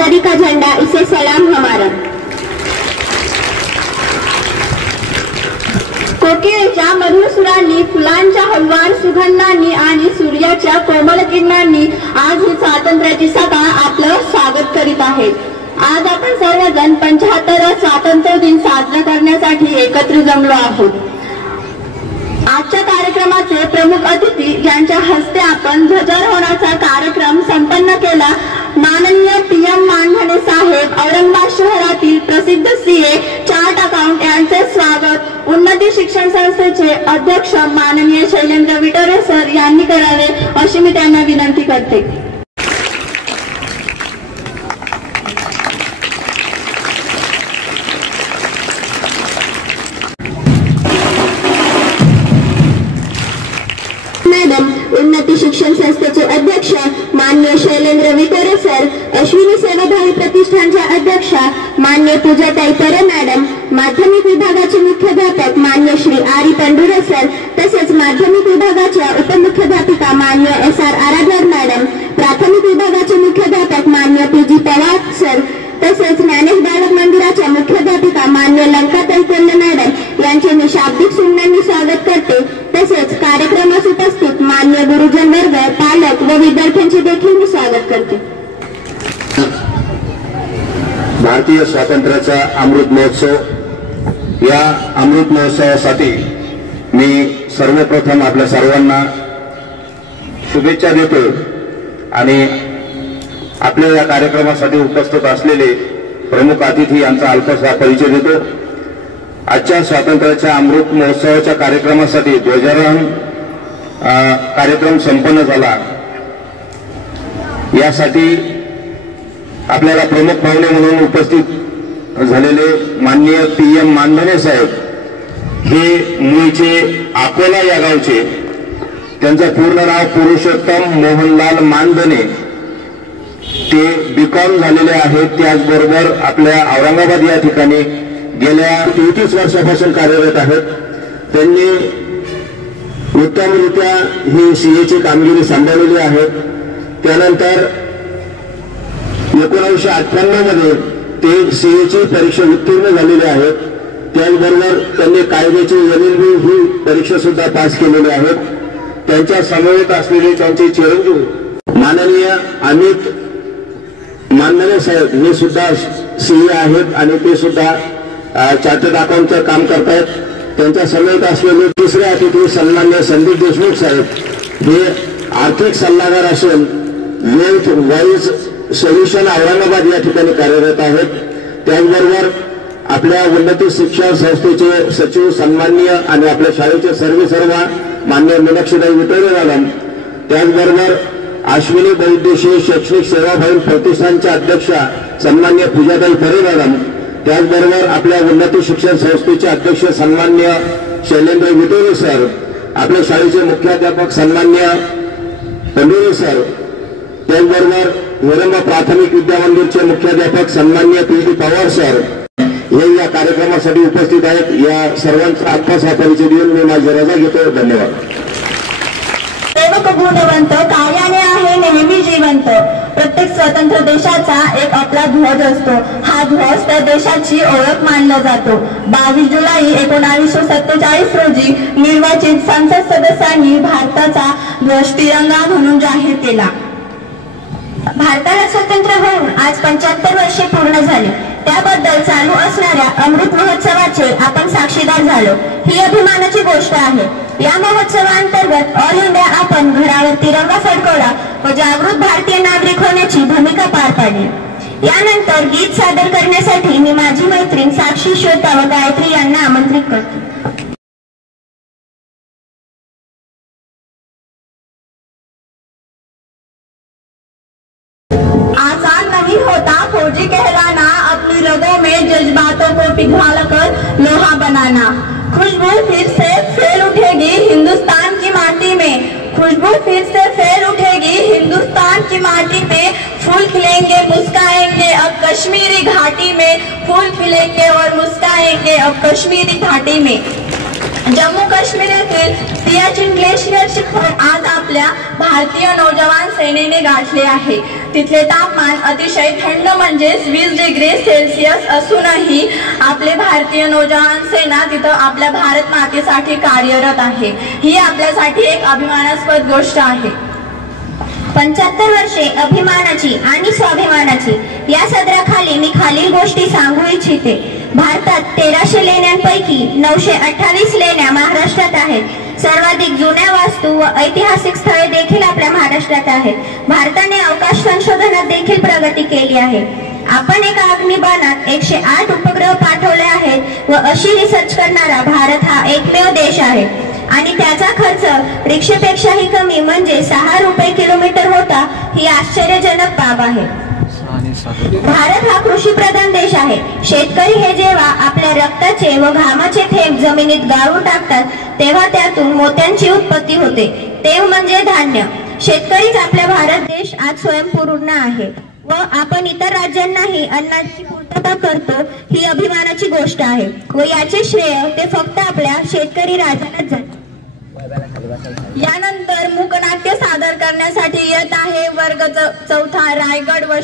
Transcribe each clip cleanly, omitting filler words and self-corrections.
आजादी का झंडा, इसे सलाम हमारा। कोकिळेच्या मधुर सुरांनी, फुलांच्या हलवार सुगंधांनी आणि सूर्याच्या कोमल किरणांनी आज ही स्वातंत्र्याची सभा आपलं स्वागत करीत आहे। आज आपण सर्वजण 75वा स्वातंत्र्य दिन साजरा करण्यासाठी एकत्र जमलो आहोत। आजच्या कार्यक्रमाचे प्रमुख अतिथी ज्यांच्या हस्ते आपण ध्वजारोहणाचा कार्यक्रम संपन्न केला, माननीय PM मानधने साहेब, औरंगाबाद शहरातील प्रसिद्ध CA, चार्ट अकाउंट यांचे स्वागत उन्नती शिक्षण संस्थेचे अध्यक्ष माननीय शैलेंद्र विटोरे सर यांनी करावे अशी मी त्यांना विनंती करते। उन्नती शिक्षण संस्थेचे अध्यक्ष माननीय शैलेंद्र विटोरे सर, अश्विनी सेवाभावी प्रतिष्ठानच्या अध्यक्ष माननीय पूजाताई परे मॅडम, माध्यमिक विभागाचे मुख्याध्यापक माननीय श्री आरी पंडुरे सर, तसेच माध्यमिक विभागाच्या उपमुख्याध्यापिका माननीय SR आराधर मॅडम, प्राथमिक विभागाचे मुख्याध्यापक माननीय PG पवार सर, तसेच ज्ञानेश बालक मंदिराच्या मुख्याध्यापिका माननीय लंकाताई कोल्हे मॅडम यांचे मी शाब्दिक शुभेच्छांनी स्वागत करते। तसेच कार्यक्रमास उपस्थित मान्य गुरुजन वर्ग, पालक व विद्यार्थ्यांचे देखील मी स्वागत करते। भारतीय स्वातंत्र्याचा अमृत महोत्सव, या अमृत महोत्सवासाठी मी सर्वप्रथम आपल्या सर्वांना शुभेच्छा देतो आणि आपल्या या कार्यक्रमासाठी उपस्थित असलेले प्रमुख अतिथी यांचा अल्पसा परिचय देतो। आजच्या स्वातंत्र्याच्या अमृत महोत्सवाच्या कार्यक्रमासाठी ध्वजारोहण कार्यक्रम संपन्न झाला। यासाठी आपल्याला प्रमुख पाहुणे म्हणून उपस्थित झालेले माननीय PM मानधने साहेब, हे मूळचे अकोला या गावचे, त्यांचं पूर्ण नाव पुरुषोत्तम मोहनलाल मानधने, ते BCom झालेले आहेत। त्याचबरोबर आपल्या औरंगाबाद या ठिकाणी गेल्या 33 वर्षापासून कार्यरत आहेत। त्यांनी उत्तमरित्या ही CA ची कामगिरी सांभाळलेली आहे। त्यानंतर 1998 मध्ये ते CA ची परीक्षा उत्तीर्ण झालेले आहेत। त्याचबरोबर त्यांनी कायद्याची LLB ही परीक्षा सुद्धा पास केलेली आहे। त्यांच्या समवेत असलेले त्यांचे चिरंजीव माननीय अमित मानधने साहेब, हे सुद्धा CA आहेत आणि ते सुद्धा चार्टर्ड अकाउंटचं काम करतायत। त्यांच्या समवेत असलेले तिसरे अतिथी सन्माननीय संदीप देशमुख साहेब, हे आर्थिक सल्लागार असून वेल्थ वाईज सोल्युशन औरंगाबाद या ठिकाणी कार्यरत आहेत। त्याचबरोबर आपल्या उन्नती शिक्षण संस्थेचे सचिव सन्माननीय आणि आपल्या शाळेचे सर्व माननीय मीनाक्षीताई विटोरे मॅडम, त्याचबरोबर अश्विनी बहुउद्देशीय शैक्षणिक सेवाभावी प्रतिष्ठानच्या अध्यक्षा सन्माननीय पूजाताई परे मॅडम, त्याचबरोबर आपल्या उन्नती शिक्षण संस्थेचे अध्यक्ष सन्माननीय शैलेंद्र विटोरे सर, आपल्या शाळेचे मुख्याध्यापक सन्माननीय पंडुरे सर, त्याचबरोबर हिरंबा प्राथमिक विद्या मंदिरचे मुख्याध्यापक सन्माननीय PG पवार सर, हे या कार्यक्रमासाठी उपस्थित आहेत। या सर्वांचा अल्पसा परिचय देऊन मी माझी रजा घेतो। धन्यवाद। सेवक गुणवंत, कार्याने आहे नेहमी जिवंत। प्रत्येक स्वतंत्र देशाचा एक आपला ध्वज असतो। हा ध्वज त्या देशाची ओळख मानला जातो। 22 जुलै 1947 रोजी निर्वाचित संसद सदस्यांनी भारताचा ध्वज तिरंगा म्हणून जाहीर केला। भारताला स्वतंत्र होऊन आज 75 वर्षे पूर्ण झाली। त्याबद्दल चालू असणाऱ्या अमृत महोत्सवाचे आपण साक्षीदार झालो, ही अभिमानाची गोष्ट आहे। या महोत्सवांतर्गत ऑल इंडिया आपण घरावर तिरंगा फडकवला व जागृत भारतीय नागरिक होण्याची भूमिका पार पाडली। यानंतर गीत सादर करण्यासाठी मी माझी मैत्रीण साक्षी, श्वेता व गायत्री यांना आमंत्रित करते। आसान नहीं होता फौजी कहलाना, अपनी रगों में जज्बातों को पिघलाकर लोहा बनाना। खुशबू फिर से फैल उठेगी हिंदुस्तान की माटी में, खुशबू फिर से फैल उठेगी हिंदुस्तान की माटी में। फूल खिलेंगे मुस्काएंगे अब कश्मीरी घाटी में, फूल खिलेंगे और मुस्काएंगे अब कश्मीरी घाटी में। जम्मू काश्मीर येथील सियाचीन ग्लेशियर शिखर आज आपल्या भारतीय नौजवान सेनेने गाठले आहे. तिथले तापमान अतिशय थंड म्हणजेच 20 डिग्री सेल्सिअस असूनही आपले भारतीय नौजवान सेना तिथं आपल्या भारत मातेसाठी कार्यरत आहे. ही आपल्यासाठी एक अभिमानास्पद गोष्ट आहे. 75 वर्षे अभिमानाची आणि स्वाभिमानाची या सदराखाली मी खालील गोष्टी सांगू इच्छिते. भारतात 1300 लेण्यांपैकी 928 लेण्या महाराष्ट्रात आहेत. सर्वाधिक जुन्या वास्तू व ऐतिहासिक स्थळे देखील आपल्या महाराष्ट्रात आहेत. भारताने अवकाश संशोधनात देखील प्रगती केली आहे. आपण एका अग्निबाणात 108 उपग्रह पाठवले आहेत व अशी रिसर्च करणारा भारत हा एकमेव देश आहे. आणि त्याचा खर्च रिक्षेपेक्षाही कमी म्हणजे 6 रुपये किलोमीटर होता. ही आश्चर्यजनक बाब आहे. भारत हा कृषी प्रधान देश आहे. शेतकरी हे जेव्हा आपल्या रक्ताचे व घामाचे थेंब जमिनीत गाळून टाकतात तेव्हा त्यातून मोत्यांची उत्पत्ती होते. ते म्हणजे धान्य. शेतकरीच आपला भारत देश आज स्वयंपूर्ण आहे व आपण इतर राज्यांनाही अन्नाची पूर्तता करतो. ही अभिमानाची गोष्ट आहे व याचे श्रेय ते फक्त आपल्या शेतकरी राजालाच जाते. यानंतर मूकनाट्य सादर करण्यासाठी येत आहे वर्ग 4 रायगड व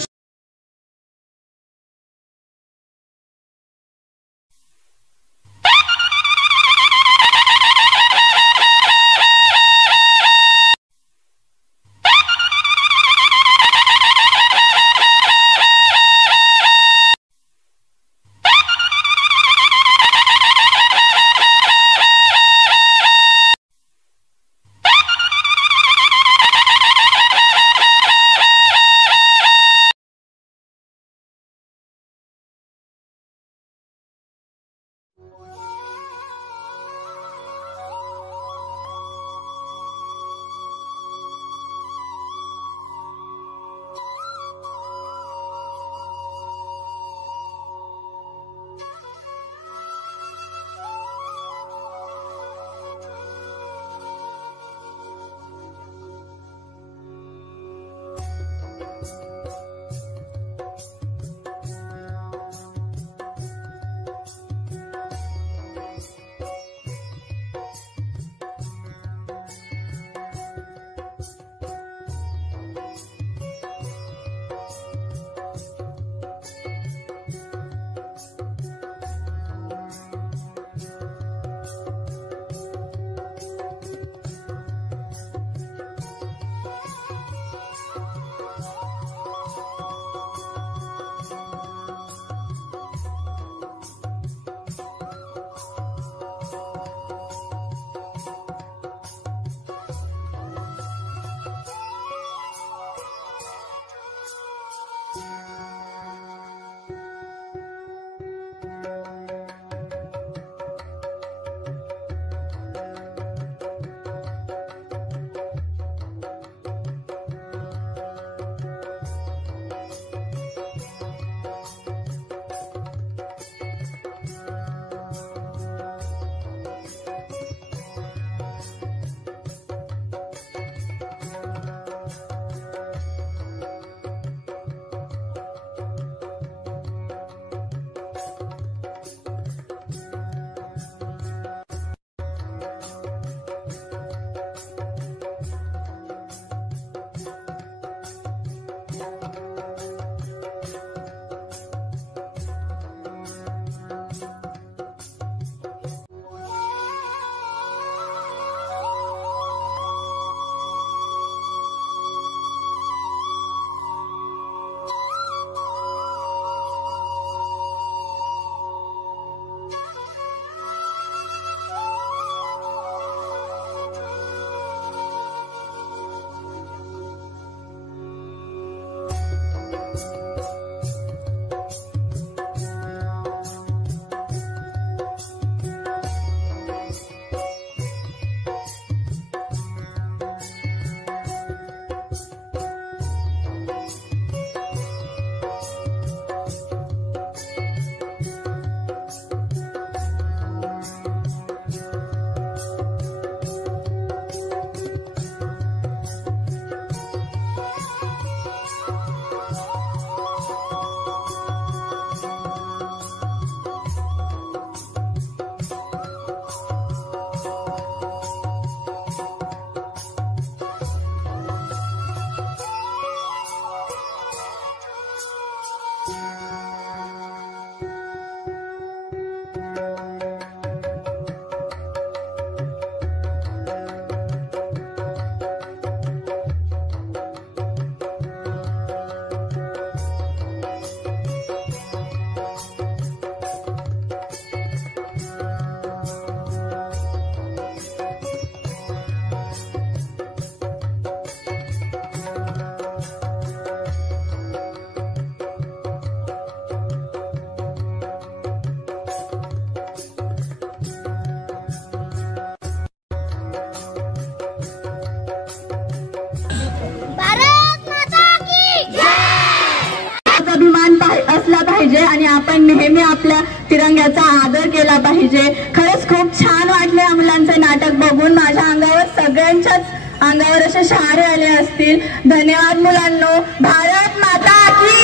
आणि आपण नेहमी आपल्या तिरंग्याचा आदर केला पाहिजे. खरंच खूप छान वाटले या मुलांचे नाटक बघून. माझ्या अंगावर सगळ्यांच्याच अंगावर असे शहारे आले असतील. धन्यवाद मुलांनो. भारत माता की,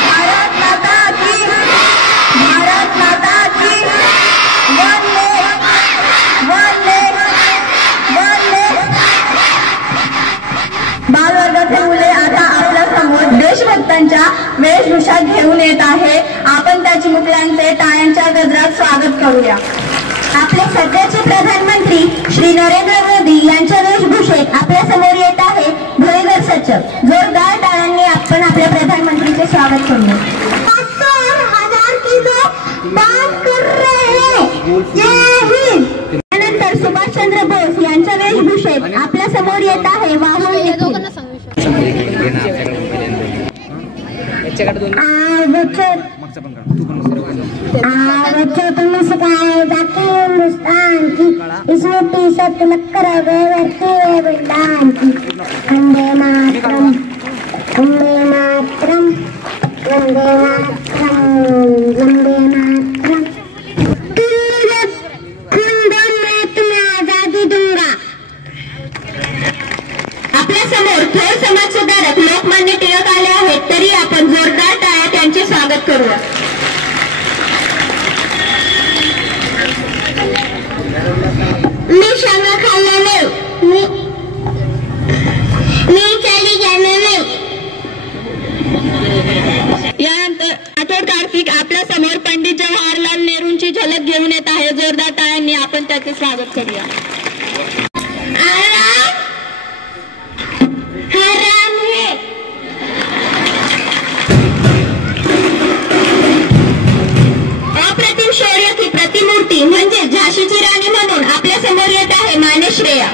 भारत माता की, भारत माता की. वंदे वंदे वंदे. बालवर्गाचे मुले आता आपल्या समोर देशभक्तांच्या वेशभूषा घेऊन येत आहे. आपण त्याची मुलांचे टाळ्यांच्या गजरात स्वागत करूया. आपले सध्याचे प्रधानमंत्री श्री नरेंद्र मोदी यांच्या वेशभूषेत आपल्या समोर येत आहे भुईगर सचक. जोरदार टाळ्यांनी आपण आपल्या प्रधानमंत्रीचे स्वागत करूया. 500,000 किलो बात कर रहे हैं. जय हिंद. त्यानंतर सुभाषचंद्र बोस यांच्या वेशभूषेत आपल्या समोर येत आहे वाहन निखिल. हिंदुस्तान की इस मिट्टी से तुलकर धरती है बलिदान की. वंदे मातरम वंदे मातरम वंदे मातरम वंदे मातरम. मैं तुम्हें आजादी दूंगा. आपल्या समोर थोर समाज सुधारक लोकमान्य टिळक आले आहेत, तरी आपण जोरदार टाळ्या त्यांचे स्वागत करूया. मी शांगा खाल्ला नाही, मी चली जाणार नाही. यानंतर राठोड कार्तिक आपल्या समोर पंडित जवाहरलाल नेहरूंची झलक घेऊन येत आहे. जोरदार टाळ्यांनी आपण त्याचे स्वागत करूया. हराम है. अप्रतिम शौर्य की प्रतिमूर्ती म्हणजे झाशीची राणी म्हणून आपल्या समोर येत आहे मानेश्रेया.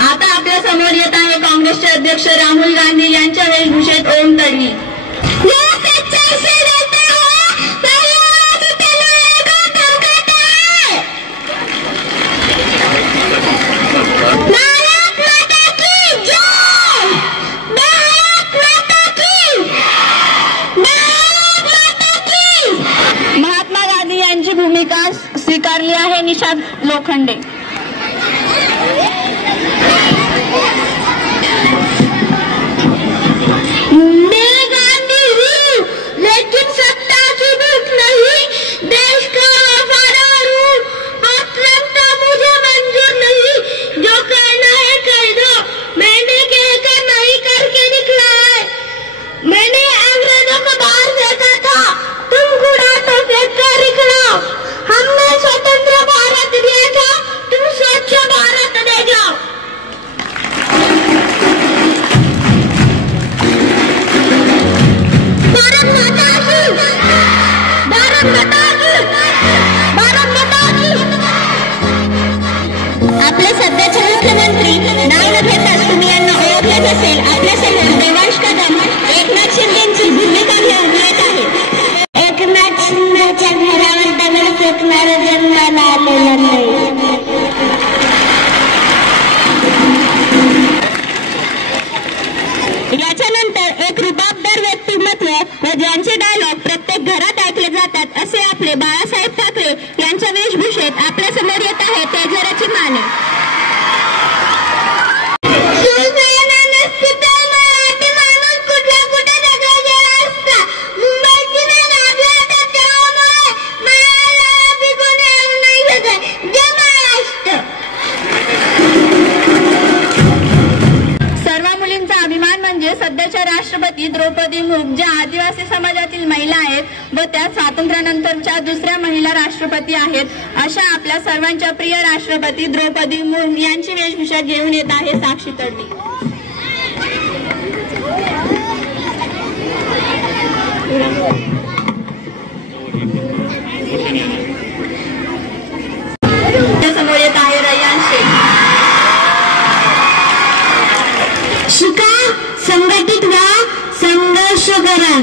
आता आपल्या समोर येत आहे काँग्रेसचे अध्यक्ष राहुल गांधी यांच्या वेशभूषेत ओम तडवी. महात्मा गांधी यांची भूमिका स्वीकारली आहे निषाद लोखंडे. मैं गांधी हूँ लेकिन सत्ता की भूख नहीं, देश का वफादार हूँ, आक्रामकता मुझे मंजूर नहीं. जो कहना है कह दो, मैंने कहकर नहीं करके निकला है. मैंने अंग्रेजों को बाहर फेंका था, तुम कूड़ा तो फेंक कर निकलो. हमने स्वतंत्र भारत दिया था, तुम स्वच्छ भारत दे जाओ. भारत माता की, भारत माता की, भारत माता की. आपले सध्याचे मुख्यमंत्री नाव न घेताच तुम्ही यांना ओळखलेच असेल. आपल्या समोर देवांश कदम एकनाथ शिंदेची भूमिका घेऊन येत आहे. एकनाथ शिंदेच्या घरावर दगड फेकणारं जन्माला आलेलं नाही. याच्यानंतर एक रुबाबदार व्यक्तिमत्व व ज्यांचे डायलॉग प्रत्येक घरात ऐकले जातात असे आपले बाळासाहेब ठाकरे यांच्या वेशभूषेत आपल्या समोर येत आहे तेजराची माने. शिवसेना नसती तर मराठी माणूस कुठल्या कुठे दगड गेला असता. मुंबईची वेळ लागला तर त्यामुळे मला बी कोणी आणू नाही शकत. जय महाराष्ट्र. सर्व मुलींचा अभिमान म्हणजे सध्याच्या राष्ट्रपती द्रौपदी मुर्मू, ज्या आदिवासी समाजातील महिला आहेत व त्या स्वातंत्र्यानंतरच्या दुसऱ्या महिला राष्ट्रपती आहेत. अशा आपल्या सर्वांच्या प्रिय राष्ट्रपती द्रौपदी मुर्मू यांची वेशभूषा घेऊन येत आहे साक्षी तडवी. समोर येत आहे रयान शेख. शिका, संघटित व्हा, संघर्ष करा.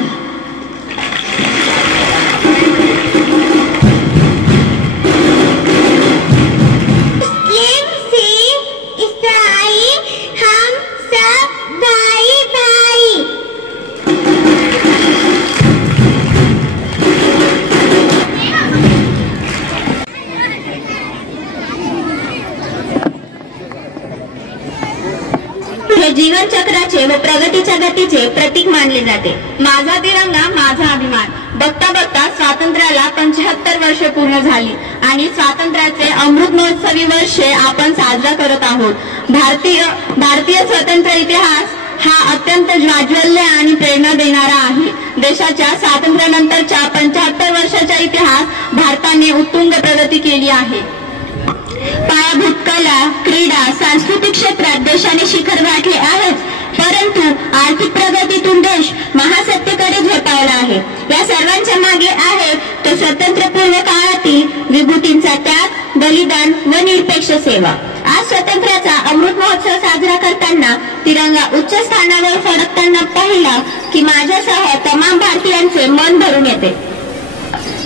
जीवनचक्राचे व प्रगतीच्या गतीचे प्रतीक मानले जाते. माझा तिरंगा माझा अभिमान. बघता बघता स्वातंत्र्याला 75 वर्षे पूर्ण झाली आणि स्वातंत्र्याचे अमृत महोत्सवी वर्षे आपण साजरा करत आहोत. भारतीय स्वतंत्र इतिहास हा अत्यंत ज्वाज्वल्य आणि प्रेरणा देणारा आहे. देशाच्या स्वातंत्र्यानंतरच्या 75 वर्षाचा इतिहास भारताने उत्तुंग प्रगती केली आहे. पायाभूत कला, क्रीडा, सांस्कृतिक क्षेत्रात देशाने शिखर गाठले आहेच, परंतु आर्थिक प्रगतीतून देश महासत्तेकडे झेपावला आहे. या सर्वांच्या मागे आहे तो स्वातंत्र्यपूर्व काळातील विभूतींचा त्याग, बलिदान व निरपेक्ष सेवा. आज स्वातंत्र्याचा अमृत महोत्सव साजरा करताना तिरंगा उच्च स्थानावर फडकताना पाहिला की माझ्यासह तमाम भारतीयांचे मन भरून येते.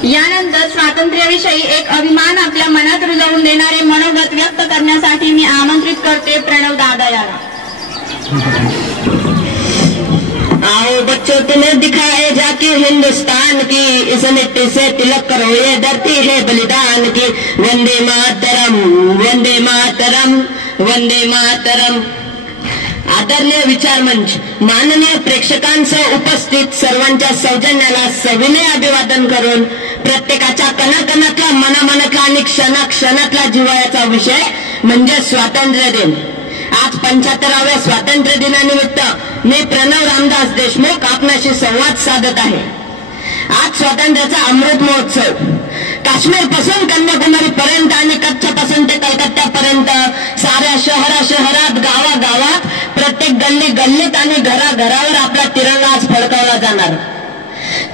यानंतर स्वातंत्र्याविषयी एक अभिमान आपल्या मनात रुजवून देणारे मनोगत व्यक्त करण्यासाठी मी आमंत्रित करते प्रणव दादा याला. आओ बच्चों, तुम्हें दिखाए जाके हिंदुस्तान की, इस मिट्टी से तिलक करो ये धरती है बलिदान की. वंदे मातरम, वंदे मातरम, वंदे मातरम. आदरणीय विचार मंच, माननीय प्रेक्षकांसह उपस्थित सर्वांच्या सौजन्याला सविनय अभिवादन करून प्रत्येकाच्या कणाकणातला, मनामनातला आणि क्षणाक्षणातला जिव्हाळ्याचा विषय म्हणजे स्वातंत्र्य दिन. आज 75व्या स्वातंत्र्य दिनानिमित्त मी प्रणव रामदास देशमुख आपणाशी संवाद साधत आहे. आज स्वातंत्र्याचा अमृत महोत्सव काश्मीर पासून कन्याकुमारी पर्यंत आणि कच्छ पासून ते कलकत्त्यापर्यंत साऱ्या शहरात, गावागावात, प्रत्येक गल्लीत आणि घराघरावर आपला तिरंगा आज फडकवला जाणार.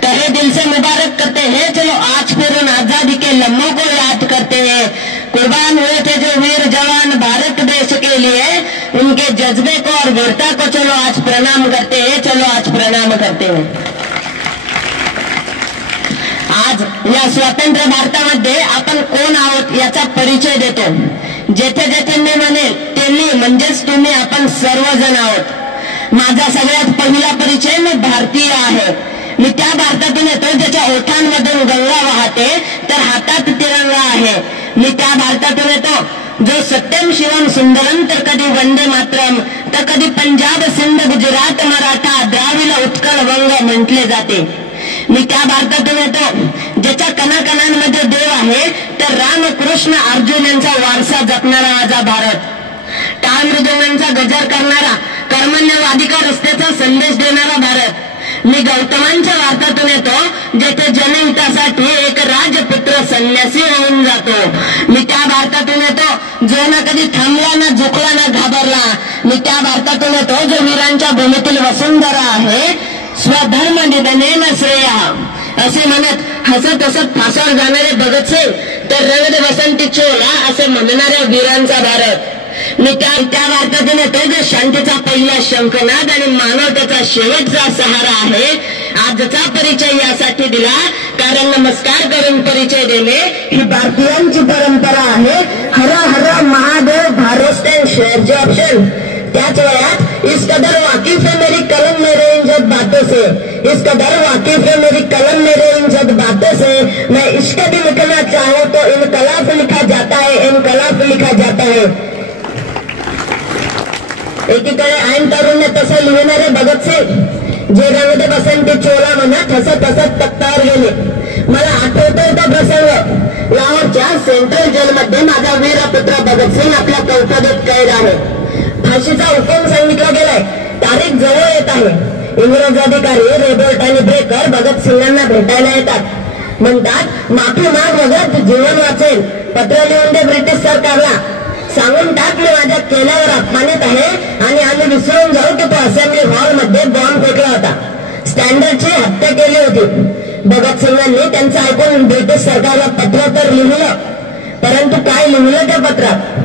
तहे दिल से मुबारक करते हैं, चलो आज फिर उन आजादी के लम्हों को याद करते हैं. कुर्बान हुए थे जो वीर जवान भारत देश के लिए, उनके जज्बे को और वीरता को चलो आज प्रणाम करते हैं, चलो आज प्रणाम करते हैं. आज या स्वतंत्र भारतामध्ये आपण कोण आहोत याचा परिचय देतो. जेथे जेथे मी म्हणेल त्यांनी म्हणजेच तुम्ही आपण सर्वजण आहोत. माझा सगळ्यात पहिला परिचय मी भारतीय आहे. मी त्या भारतातून येतो ज्याच्या ओठांमधून गंगा वाहते तर हातात तिरंगा आहे. मी त्या भारतातून येतो जो सत्यम शिवम सुंदरम तर कधी वंदे मातरम तर कधी पंजाब, सिंध, गुजरात, मराठा, द्राविड, उत्कल, वंग म्हटले जाते. मी त्या भारतातून येतो ज्याच्या कणाकणांमध्ये देव आहे तर रामकृष्ण अर्जुन यांचा वारसा जपणारा माझा भारत. टाळ मृदुंगांचा गजर करणारा, कर्मण्यवादिका रस्त्याचा संदेश देणारा भारत. मी गौतमांच्या भारतातून येतो जेथे जनहितासाठी एक राजपुत्र संन्यासी होऊन जातो. मी त्या भारतातून येतो जो ना कधी थांबला, ना झुकला, ना घाबरला. मी त्या भारतातून येतो जो वीरांच्या भूमीतील वसुंधरा आहे. स्वधर्म निधने न श्रेया असे म्हणत हसत हसत फासावर जाणारे भगतसिंग तर रंगद वसंती चोला असे म्हणणाऱ्या वीरांचा भारत. मी त्या भारतातून येतो जो शांतीचा पहिला शंखनाद आणि मानवतेचा शेवटचा सहारा आहे. आजचा परिचय यासाठी दिला कारण नमस्कार करून परिचय देणे ही भारतीयांची परंपरा आहे. हर हर महादेव, भारत स्टँड शेअर जे ऑप्शन. त्याच वयात इस कदर वाकिफ है मेरी कलम मेरे इन जद बातों से, इस कदर वाकिफ है मेरी कलम मेरे इन जद बातों से. मैं इश्क भी लिखना चाहूँ तो इनकलाब लिखा जाता है, इनकलाब लिखा जाता है. एकीकडे ऐन तरुण तसं लिहिणारे भगतसिंग जे रंगदे बसंती चोला म्हणत हसत हसत तख्तावर गेले. मला आठवतोय तो प्रसंग. लाहोरच्या सेंट्रल जेलमध्ये माझा वीरपुत्र भगतसिंग आपल्या कौतुकात कैद आहे. फाशीचा हुकूम सांगितला गेलाय. तारीख जवळ येत आहे. इंग्रज अधिकारी रेबोल्ट आणि ब्रेकर भगतसिंगांना भेटायला येतात. म्हणतात माफी माग भगत, जीवन वाचेल. पत्र लिहून दे ब्रिटिश सरकारला. सांगून टाक मी माझ्या केल्यावर अपमानित आहे आणि आम्ही विसरून जाऊ की तो असेंब्ली हॉलमध्ये बॉम्ब फेकला होता. स्टँडर्डची हत्या केली होती. भगतसिंगांनी त्यांचं ऐकून ब्रिटिश सरकारला पत्र तर लिहिलं, परंतु काय लिहिलं त्या पत्रात?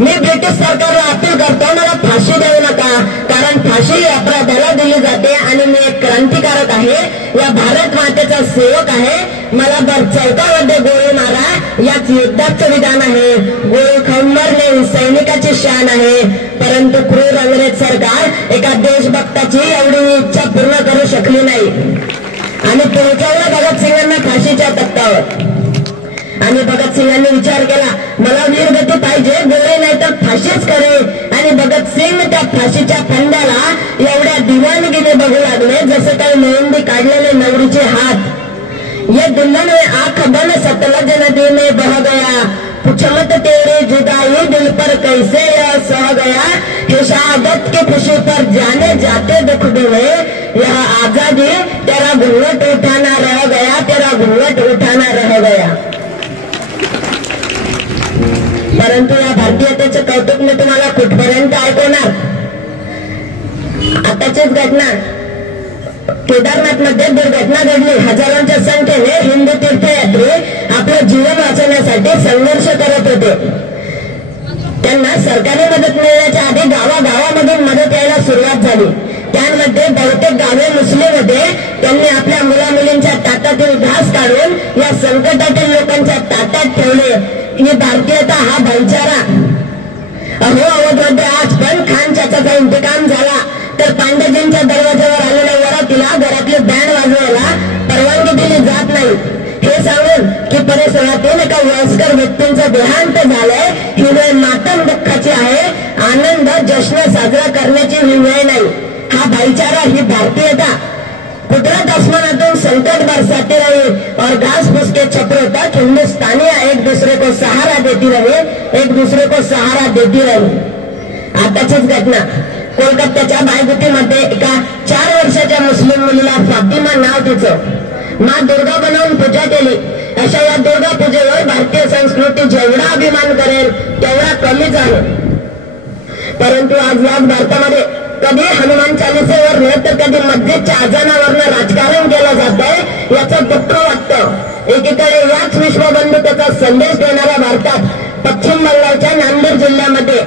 मी ब्रिटिश सरकारला अपील करतो मला फाशी देऊ नका, कारण फाशी अपराधाला दिली जाते आणि मी एक क्रांतिकारक आहे, या भारत मातेचा सेवक आहे. मला चौकामध्ये गोळी मारा याच युद्धाचं विधान आहे. गोळी खाऊन मरणे ही सैनिकाची शान आहे. परंतु क्रूर अंग्रेज सरकार एका देशभक्ताची एवढी इच्छा पूर्ण करू शकली नाही आणि पोहोचवलं भगतसिंगांना फाशीच्या तख्तावर. आणि भगतसिंगांनी विचार केला मला वीरगती पाहिजे, गोळी नाही तर फाशीच करेल. आणि भगतसिंग मुस्लिम त्या फाशीच्या फंद्याला एवढ्या दिवाणगीने बघू लागले जसं काही मेहंदी काढलेले नवरीचे हात. ये दुल्हन आंख बन सतलज नदी में बह गया, पुछमत तेरी जुदाई दिल पर कैसे सह गया, हे शहादत की खुशी पर जाने जाते दुख भी है, यह आजादी तेरा घूंघट उठाना रह गया, तेरा घूंघट उठाना रह गया. परंतु या भारतीयतेचं कौतुक मी तुम्हाला कुठपर्यंत ऐकवणार. आताचीच घटना, केदारनाथ मध्ये दुर्घटना घडली. हजारोंच्या संख्येने हिंदू तीर्थयात्री आपलं जीवन वाचवण्यासाठी संघर्ष करत होते. त्यांना सरकारी मदत मिळण्याच्या आधी गावागावामधून मदत यायला सुरुवात झाली. त्यामध्ये बहुतेक गावे मुस्लिम होते. त्यांनी आपल्या मुला मुलींच्या ताटातील घास काढून या संकटातील लोकांच्या ताटात ठेवले. ही भारतीयता, हा भाईचारा. अहो अवधमध्ये आज पण खान चाचाचा इंतकाम झाला तर पांडेजींच्या दरवाजावर आलेल्या वरातीला घरातले बँड वाजवायला परवानगी दिली जात नाही. हे सांगून की परिसरातील एका वयस्कर व्यक्तींचं देहांत झालंय, ही वेळ मातम दुःखाची आहे. आनंद जश्न साजरा करण्याची ही वेळ नाही. हा भाईचारा, ही भारतीयता. कुदरत आसमानातून संकट बरसाती रही और घास फूस के छपरों तक हिंदुस्तानियां एक दूसरे को सहारा देती रहे, एक दूसरे को सहारा देती रही. आताचीच घटना, कोलकात्याच्या बायगुटीमध्ये एका 4 वर्षाच्या मुस्लिम मुलीला फातिमा नाव तिचं माँ दुर्गा बनवून पूजा केली. अशा या दुर्गा पूजेवर भारतीय संस्कृती जेवढा अभिमान करेल तेवढा कमीच आहे. परंतु आज याच भारतामध्ये कधी हनुमान चालिसेवर तर कधी मस्जिदच्या अजानावरनं राजकारण केलं जात आहे. याचं दुःख वाटतं. एकीकडे याच विश्वबंधुतेचा संदेश देणाऱ्या भारतात पश्चिम बंगालच्या नांदेड जिल्ह्यामध्ये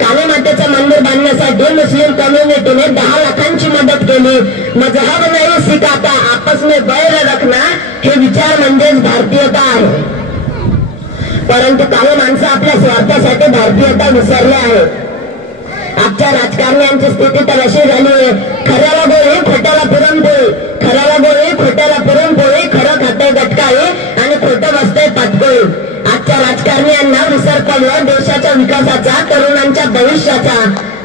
काली मातेचं मंदिर बांधण्यासाठी मुस्लिम कम्युनिटीने 10 लाखांची मदत केली. मजहब नाही सिखाता, आपस में बैर रखना, हे विचार म्हणजेच भारतीयता आहे. परंतु काही माणसं आपल्या स्वार्थासाठी भारतीयता विसरले आहेत. आजच्या राजकारण्यांची स्थिती तर अशी झाली आहे, खऱ्याला गोळी खोट्याला पुरणपोळी, खऱ्याला गोळी खोट्याला पुरणपोळी, खरं खाते गटकाळी आणि खोटं बसते पातकोळी. आजच्या राजकारण्यांना विसर पडला देशाच्या विकासाचा, तरुणांच्या भविष्याचा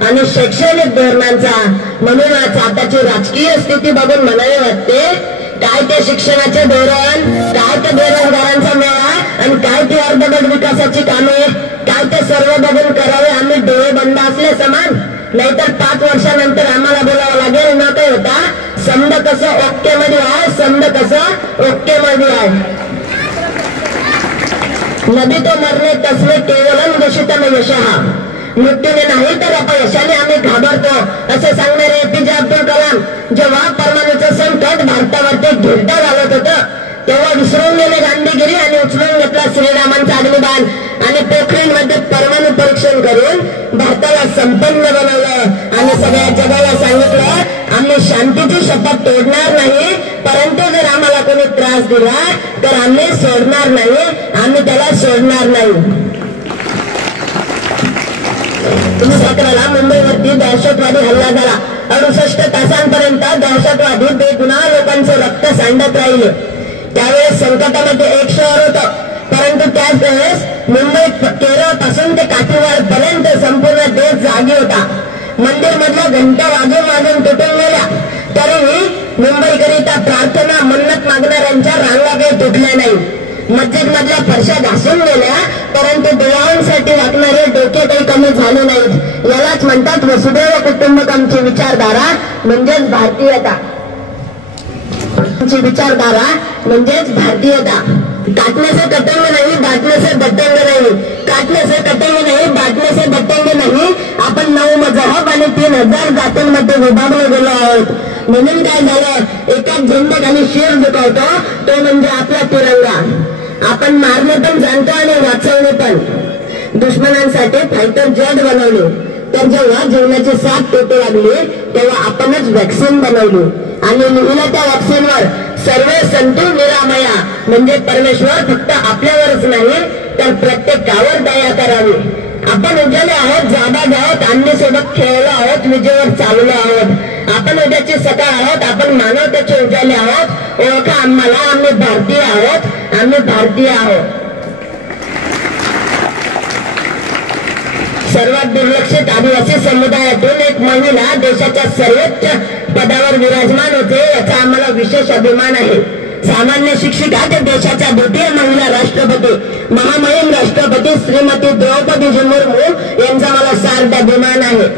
आणि शैक्षणिक धोरणांचा. म्हणूनच आताची राजकीय स्थिती बघून म्हणावे वाटते, काय ते शिक्षणाचे धोरण, काय ते बेरोजगारांचा मेळा आणि काय ते अर्धगट विकासाची कामे, काय ते सर्व बघून करावे आम्ही डोळे बंद असले समान. नाहीतर 5 वर्षानंतर आम्हाला बोलावं लागेल न काही होता, समद कसं ओके मध्ये आहे, समद कसं ओके मध्ये आहे. नदी तो मरणे तसले केवलम दूषितम यशः, मृत्यूने नाही तर अपयशाने आम्ही घाबरतो, असे सांगणारे एपीजे अब्दुल कलाम जेव्हा परमाणूचं संकट भारतावरती ढिलता घालत होतं तेव्हा विसरून गेले गांधीगिरी आणि उचलून घेतला श्रीरामांचा अग्निबाण आणि पोखरीमध्ये परमाणु परीक्षण करून भारताला संपन्न बनवलं आणि सगळ्या जगाला सांगितलं आम्ही शांतीची शपथ तोडणार नाही, परंतु जर आम्हाला कोणी त्रास दिला तर आम्ही सोडणार नाही, आम्ही त्याला सोडणार नाही. 2017 मुंबईवरती दहशतवादी हल्ला झाला. 68 तासांपर्यंत दहशतवादी बेगुन्हा लोकांचं रक्त सांडत राहिले. त्यावेळेस संकटामध्ये एक शहर होतं, परंतु त्याच वेळेस मुंबई केरळ पासून ते काठीवाड पर्यंत संपूर्ण देश जागी होता. मंदिर मधल्या घंटा वाजून तुटून गेल्या, तरीही मुंबईकरिता प्रार्थना मन्नत मागणाऱ्यांच्या रांगा काही तुटल्या नाही. मस्जिद मधल्या फरशा घासून गेल्या, परंतु देवांसाठी वागणारे डोके काही कमी झाले नाहीत. यालाच म्हणतात वसुदैव कुटुंबकमची विचारधारा म्हणजेच भारतीयता. विचारधारा म्हणजेच भारतीयता. काटने से कटेंगे नहीं, बांटने से बटेंगे नहीं, काटने से कटेंगे नहीं, बांटने से बटेंगे नहीं. आपण 9 मजहब आणि 3000 जातींमध्ये विभागले गेलो आहोत. म्हणून काय झालं, एकाच झेंड्याखाली शिर झुकवतो, तो म्हणजे आपला तिरंगा. आपण मारणे पण जाणतो आणि वाचवणे पण. दुश्मनांसाठी फायटर जेट बनवले, तर जेव्हा जीवनाची साथ तुटू लागली तेव्हा आपणच व्हॅक्सिन बनवली आणि लिहिलं त्या व्हॅक्सिनवर सर्वे संतु निरामया, म्हणजे परमेश्वर फक्त आपल्यावरच नाही तर प्रत्येकावर दया करावी. आपण उद्याले आहोत, जाबाज आहोत, आम्ही सोबत खेळलो आहोत, विजेवर चाललो आहोत. आपण उद्याची सकाळ आहोत, आपण मानवतेचे उजाले आहोत. ओळखा आम्हाला, आम्ही भारतीय आहोत, आम्ही भारतीय आहोत. सर्वात दुर्लक्षित आदिवासी समुदायातून एक महिला देशाच्या सर्वोच्च पदावर विराजमान होते, याचा आम्हाला विशेष अभिमान आहे. सामान्य शिक्षिका ते देशाच्या द्वितीय महिला राष्ट्रपती, महामहिम राष्ट्रपती श्रीमती द्रौपदी मुर्मू यांचा मला सार्थ अभिमान आहे.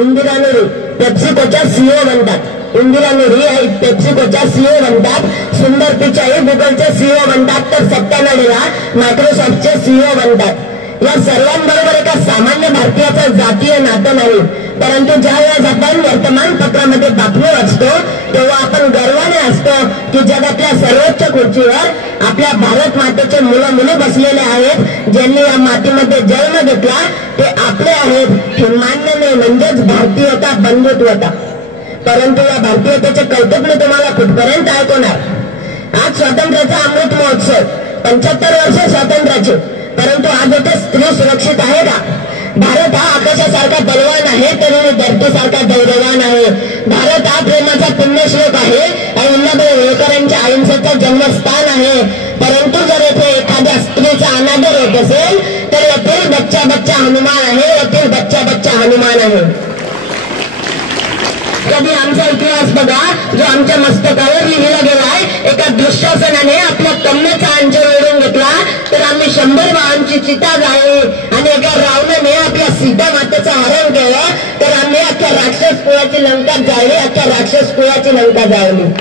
इंदिरा नुरी पेप्सिकोच्या सीईओ बनतात. इंदिरा नुरी पेप्सिकोच्या सीईओ बनतात. सुंदर पिचाई गुगलचे सीईओ बनतात, तर सत्या नडेला मायक्रोसॉफ्टचे सीईओ बनतात. या सर्वांबरोबर एका सामान्य भारतीयाचं जातीय नातं नाही, परंतु ज्या वेळेस आपण वर्तमानपत्रामध्ये बातमी वाचतो तेव्हा आपण गर्वाने असतो की जगातल्या सर्वोच्च खुर्चीवर आपल्या भारत मातेचे मुलं मुली बसलेले आहेत. ज्यांनी या मातीमध्ये जन्म घेतला ते आपले आहेत हे मान्य नाही, म्हणजेच भारतीयता बंधुत्वता. परंतु या भारतीयतेचे कौतुक मी तुम्हाला कुठपर्यंत ऐकवणार. आज स्वातंत्र्याचा अमृत महोत्सव, 75 वर्ष स्वातंत्र्याचे, परंतु आज येथे स्त्री सुरक्षित आहे का? भारत हा आकाशासारखा बलवान आहे तरी धरतीसारखा धैर्यवान आहे. भारत हा प्रेमाचा पुण्यश्लोक आहे, अहिल्याबाई होळकरांच्या अहिंसेचं जन्मस्थान आहे. परंतु जर येथे एखाद्या स्त्रीचा अनादर होत असेल तर येथील बच्चा बच्चा हनुमान आहे, येथील बच्चा बच्चा हनुमान आहे. कधी आमचा इतिहास बघा, जो आमच्या मस्तकावर लिहिला गेलाय. एका दुःशासनाने आपल्या कन्येचा अंजन ओढून घेतला तर आम्ही 100 भावांची चिता जाळली, आणि एका रावणाने आपल्या सीता मातेचं हरण केलं तर आम्ही अख्ख्या राक्षस कुळाची लंका जाळली, अख्ख्या राक्षस कुळाची लंका जाळली.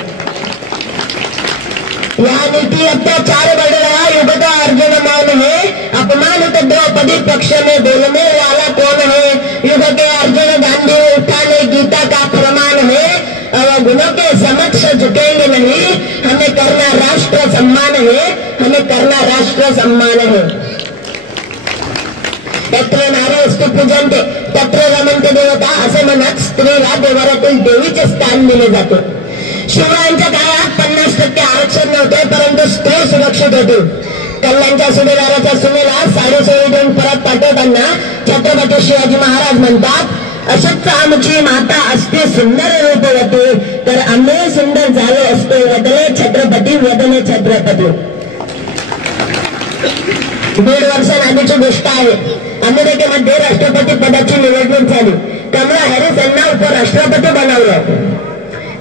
या नीति अत्याचार बढ़ रहा युगता अर्जुन मौन है, अपमानित द्रौपदी पक्ष में बोलने वाला कौन है. युग के अर्जुन गांधी उठाने गीता का प्रमाण है, अवगुणों के समक्ष झुकेंगे नहीं, हमें करना राष्ट्र सम्मान है, हमें करना राष्ट्र सम्मान है. तत्र नारीस्तु पूजन्ते तत्र रमन्ते देवता असे म्हणत स्त्रीला देवारातील देवीचे स्थान दिले जाते. शिवरायांच्या काळात 50% आरक्षण नव्हते, परंतु स्त्री सुरक्षित होती. कल्याणच्या सुभेदाराच्या सुनेला साडी सोळी देऊन परत पाठवताना छत्रपती शिवाजी महाराज म्हणतात, अशक्त आमची माता असते सुंदर रूपवती, तर आम्ही सुंदर झालो असतो वदले छत्रपती, वदले छत्रपती. 1.5 वर्षांआधीची गोष्ट आहे. अमेरिकेमध्ये राष्ट्रपती पदाची निवडणूक झाली. कमला हॅरिस यांना उपराष्ट्रपती बनवलं.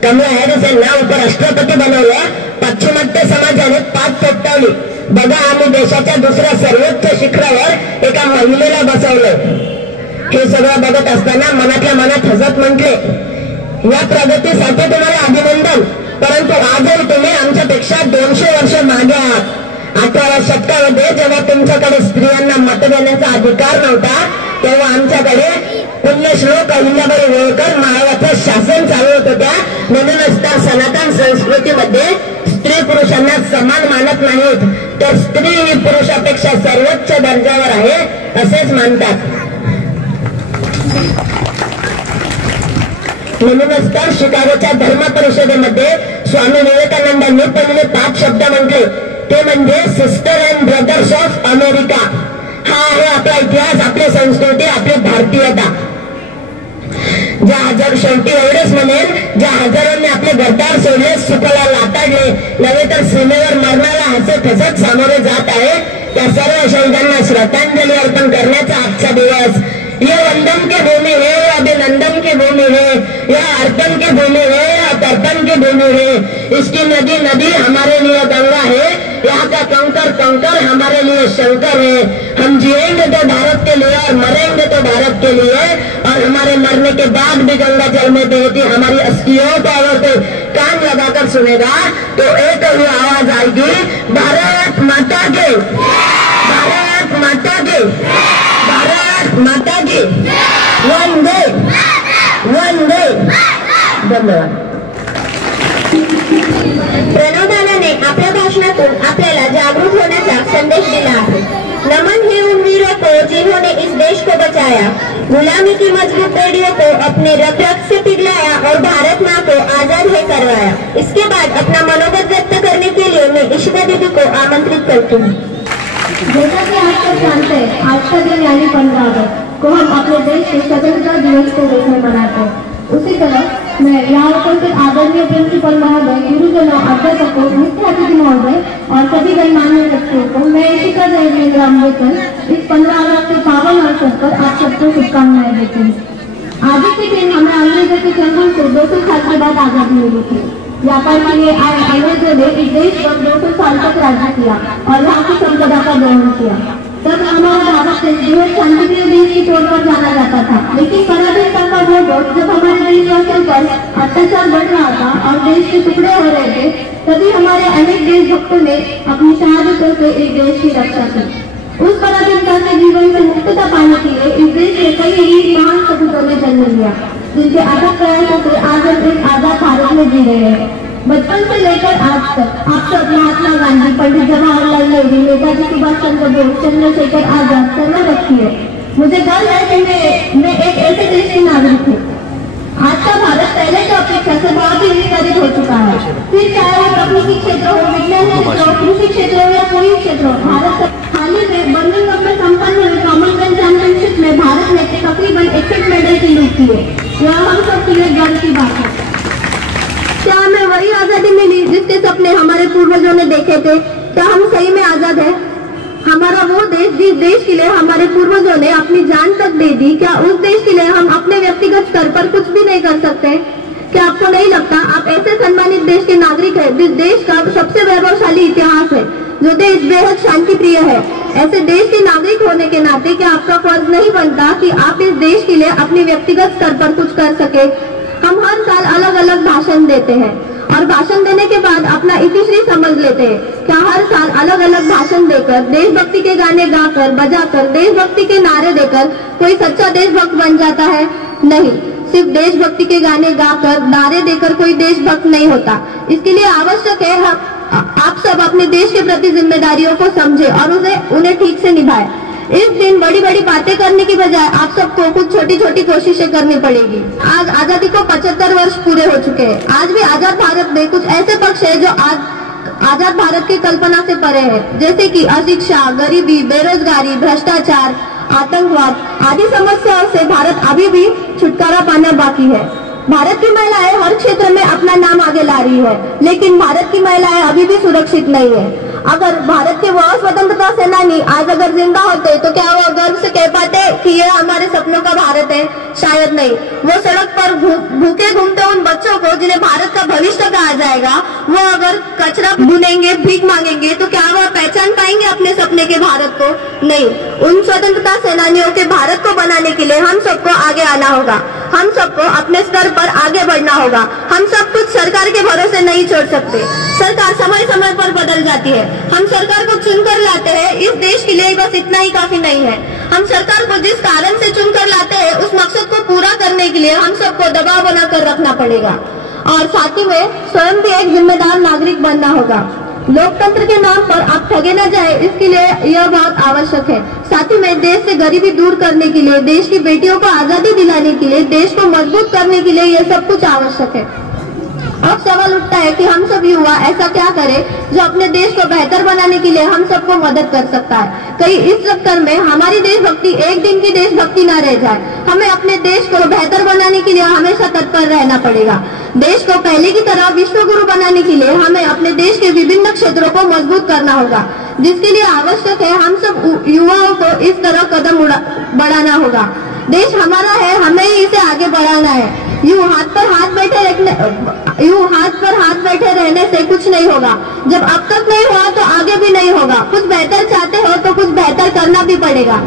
कमला हॅरिस यांना उपराष्ट्रपती बनवलं. पाश्चिमात्य समाजाने पाच थोपटावली. बघा, आम्ही देशाच्या दुसऱ्या सर्वोच्च शिखरावर एका महिलेला बसवलं. हे सगळं बघत असताना मनातल्या मनात हसत म्हटले, या प्रगतीसाठी तुम्हाला अभिनंदन, परंतु आजही तुम्ही आमच्यापेक्षा 200 वर्ष मागे आहात. 18व्या शतकामध्ये जेव्हा तुमच्याकडे स्त्रियांना मत देण्याचा अधिकार नव्हता तेव्हा आमच्याकडे पुण्यश्लोक अहिल्याबाई होळकर माळवाचं शासन चालू होत होत्या. म्हणूनच त्या सनातन संस्कृतीमध्ये स्त्री पुरुषांना समान मानत नाहीत, तर स्त्री ही पुरुषापेक्षा सर्वोच्च दर्जावर आहे असेच मानतात. म्हणूनच तर शिकागोच्या धर्म परिषदेमध्ये स्वामी विवेकानंदांनी पहिले 5 शब्द म्हटले, ते म्हणजे sister and brothers of America. हा आहे आपला इतिहास, आपली संस्कृती, आपली भारतीयता. ज्या हजार शेवटी एवढेच म्हणेल, ज्या हजारांनी आपले घरदार सोडले, सुखाला लाताडले, नव्हे तर सीमेवर मरणाला हसत हसत सामोरे जात आहे, त्या सर्व शहीदांना श्रद्धांजली अर्पण करण्याचा आजचा दिवस. ये वंदन की भूमि है, अभिनंदन की भूमि है, यह अर्पण की भूमि है, तर्पण की भूमि है. इसकी नदी नदी हमारे लिए गंगा है, यहाँ का कंकर कंकर हमारे लिए शंकर है. हम जिएंगे तो भारत के लिए और मरेंगे तो भारत के लिए, और हमारे मरने के बाद भी गंगा जल में बहती हमारी अस्थियों को अगर कोई कान लगाकर सुनेगा तो एक ही आवाज आएगी, भारत माता के, भारत माता के, भारत माता की वंदे वंदे. धन्यवाद. प्रणवदानाने आपल्या भाषणातून आपल्याला जागरूक होण्याचा संदेश दिला आहे. नमन है उन वीरों को जिन्होंने इस देश को बचाया, गुलामी की मजबूत बेड़ियों को अपने रग रग से पिघलाया और भारत माँ को आजाद है करवाया. इसके बाद अपना मनोगत व्यक्त करने के लिए मैं ईशिता दीदी को आमंत्रित करती हूँ. जैसा कि आप सब जानते हैं, आज का दिन यानी 15 अगस्त को हम अपने देश के स्वतंत्रता दिवस के रूप में मनाते हैं. उसी तरह मैं यहाँ उपस्थित आदरणीय प्रिंसिपल महोदय, गुरुजनों, अध्यापकों, मुख्य अतिथि महोदय और सभी गणमान्य व्यक्तियों को मैं शिखा देवेंद्र अम्बेडकर इस 15 अगस्त के पावन अवसर पर आप सबको शुभकामनाएं देती हूँ। आज के दिन हमें अंग्रेजों के चंगुल से 200 साल के बाद आजादी मिली थी। व्यापार के लिए आए अंग्रेजों ने इस देश पर 200 साल तक राज्य किया और यहाँ की संपदा का दोहन किया। तब हमारा भारत देश बेहद शांतिप्रिय देश के तौर पर जाना जाता था, लेकिन पराधीनता का वो दौर जब हमारे देशवासियों पर अत्याचार बढ़ रहा था और देश के टुकड़े हो रहे थे, तभी हमारे अनेक देशभक्तों ने अपनी शहादतों से इस देश की रक्षा की। उस पराधीनता के जीवन से मुक्तता पाने के लिए इस देश के कई ही महान सपूतों ने जन्म लिया, जिनके अथक प्रयासों से आज हम इस आजाद भारत में जी रहे हैं। बचपन से लेकर आज तक आप सब महात्मा गांधी, पंडित जवाहरलाल नेहरू, नेताजी सुभाष चंद्र बोस, चंद्रशेखर आजाद सर्व रखी है। मुझे गर्व है कि मैं एक ऐसे देश की नागरिक हूँ। आज का भारत पहले की अपेक्षा से बहुत ही विस्तारित हो चुका है। फिर चाहे वो तकनीकी क्षेत्र हो, विज्ञान क्षेत्र हो, कृषि क्षेत्र हो या कोई क्षेत्र हो, भारत हाल ही में बर्मिंघम में संपन्न हुए कॉमनवेल्थ चैंपियनशिप में भारत ने तकरीबन 61 मेडल की लूट की है। यह हम सब के लिए गर्व की बात है। क्या हमें वही आजादी मिली जिसके सपने हमारे पूर्वजों ने देखे थे? क्या हम सही में आजाद है? हमारा वो देश जिस देश के लिए हमारे पूर्वजों ने अपनी जान तक दे दी, क्या उस देश के लिए हम अपने व्यक्तिगत स्तर पर कुछ भी नहीं कर सकते? क्या आपको नहीं लगता आप ऐसे सम्मानित देश के नागरिक हैं जिस देश का सबसे वैभवशाली इतिहास है, जो देश बेहद शांति प्रिय है? ऐसे देश के नागरिक होने के नाते क्या आपका फर्ज नहीं बनता कि आप इस देश के लिए अपने व्यक्तिगत स्तर पर कुछ कर सके? हम हर साल अलग अलग भाषण देते हैं और भाषण देने के बाद अपना इतिश्री समझ लेते हैं। क्या हर साल अलग अलग भाषण देकर, देशभक्ति के गाने गाकर, बजाकर, देशभक्ति के नारे देकर कोई सच्चा देशभक्त बन जाता है? नहीं, सिर्फ देशभक्ति के गाने गाकर, नारे देकर कोई देशभक्त नहीं होता। इसके लिए आवश्यक है आप सब अपने देश के प्रति जिम्मेदारियों को समझे और उन्हें ठीक से निभाएं। इस दिन बड़ी बड़ी बातें करने की बजाय आप सबको कुछ छोटी छोटी कोशिशें करनी पड़ेगी। आज आजादी को 75 वर्ष पूरे हो चुके हैं। आज भी आजाद भारत में कुछ ऐसे पक्ष है जो आजाद भारत की कल्पना से परे है, जैसे कि अशिक्षा, गरीबी, बेरोजगारी, भ्रष्टाचार, आतंकवाद आदि समस्याओं से भारत अभी भी छुटकारा पाना बाकी है। भारत की महिलाएं हर क्षेत्र में अपना नाम आगे ला रही है, लेकिन भारत की महिलाएं अभी भी सुरक्षित नहीं है। अगर भारत के वह स्वतंत्रता सेनानी आज अगर जिंदा होते तो क्या वो गर्व से कह पाते कि ये हमारे सपनों का भारत है? शायद नहीं। वो सड़क पर भूखे घूमते उन बच्चों को जिन्हें भारत का भविष्य कहा जाएगा, वो अगर कचरा ढूंढेंगे, भीख मांगेंगे तो क्या वह पहचान पाएंगे अपने सपने के भारत को? नहीं। उन स्वतंत्रता सेनानियों के भारत को बनाने के लिए हम सबको आगे आना होगा। हम सबको अपने स्तर पर आगे बढ़ना होगा। हम सब कुछ सरकार के भरोसे नहीं छोड़ सकते। सरकार समय समय पर बदल जाती है। हम सरकार को चुनकर लाते हैं, इस देश के लिए बस इतना ही काफी नहीं है। हम सरकार को जिस कारण से चुनकर लाते हैं, उस मकसद को पूरा करने के लिए हम सबको दबाव बनाकर रखना पड़ेगा और साथ ही में स्वयं भी एक जिम्मेदार नागरिक बनना होगा। लोकतंत्र के नाम पर आप ठगे न जाए, इसके लिए यह बहुत आवश्यक है। साथ ही में देश से गरीबी दूर करने के लिए, देश की बेटियों को आजादी दिलाने के लिए, देश को मजबूत करने के लिए यह सब कुछ आवश्यक है। अब सवाल उठता है कि हम सब युवा ऐसा क्या करें जो अपने देश को बेहतर बनाने के लिए हम सबको मदद कर सकता है। कहीं इस चक्कर में हमारी देशभक्ति एक दिन की देशभक्ति न रह जाए। हमें अपने देश को बेहतर बनाने के लिए हमेशा तत्पर रहना पड़ेगा। देश को पहले की तरह विश्व गुरु बनाने के लिए हमें अपने देश के विभिन्न क्षेत्रों को मजबूत करना होगा, जिसके लिए आवश्यक है हम सब युवाओं को इस तरह कदम बढ़ाना होगा। देश हमारा है, हमें इसे आगे बढ़ाना है। यूं हाथ पर हाथ बैठे रहने से कुछ नहीं होगा। जब अब तक नहीं हुआ तो आगे भी नहीं होगा। कुछ बेहतर चाहते हो तो कुछ बेहतर करना भी पड़ेगा।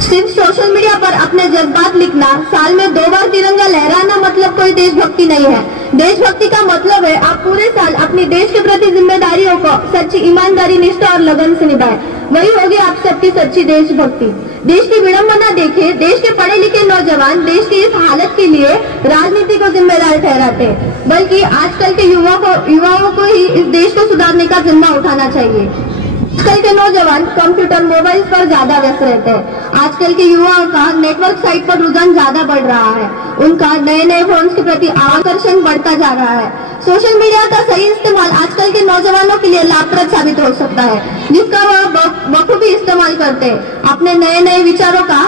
सिर्फ सोशल मीडिया पर अपने जज्बात लिखना, साल में 2 बार तिरंगा लहराना मतलब कोई देशभक्ति नहीं है। देशभक्ति का मतलब है आप पूरे साल अपनी देश के प्रति जिम्मेदारियों को सच्ची ईमानदारी, निष्ठा और लगन से निभाएं। वही होगी आप सबकी सच्ची देशभक्ति। देश की विडंबना देखे, देश के पढ़े लिखे नौजवान देश की इस हालत के लिए राजनीति को जिम्मेदार ठहराते हैं, बल्कि आजकल के युवाओं को ही इस देश को सुधारने का जिम्मा उठाना चाहिए। आजकल के नौजवान कंप्यूटर, मोबाइल पर ज्यादा व्यस्त रहते हैं। आजकल के युवाओं का नेटवर्क साइट पर रुझान ज्यादा बढ़ रहा है। उनका नए नए फोन्स के प्रति आकर्षण बढ़ता जा रहा है। सोशल मीडिया का सही इस्तेमाल आजकल के नौजवानों के लिए लाभप्रद साबित हो सकता है, जिसका वह बखूबी इस्तेमाल करते हैं। अपने नए नए विचारों का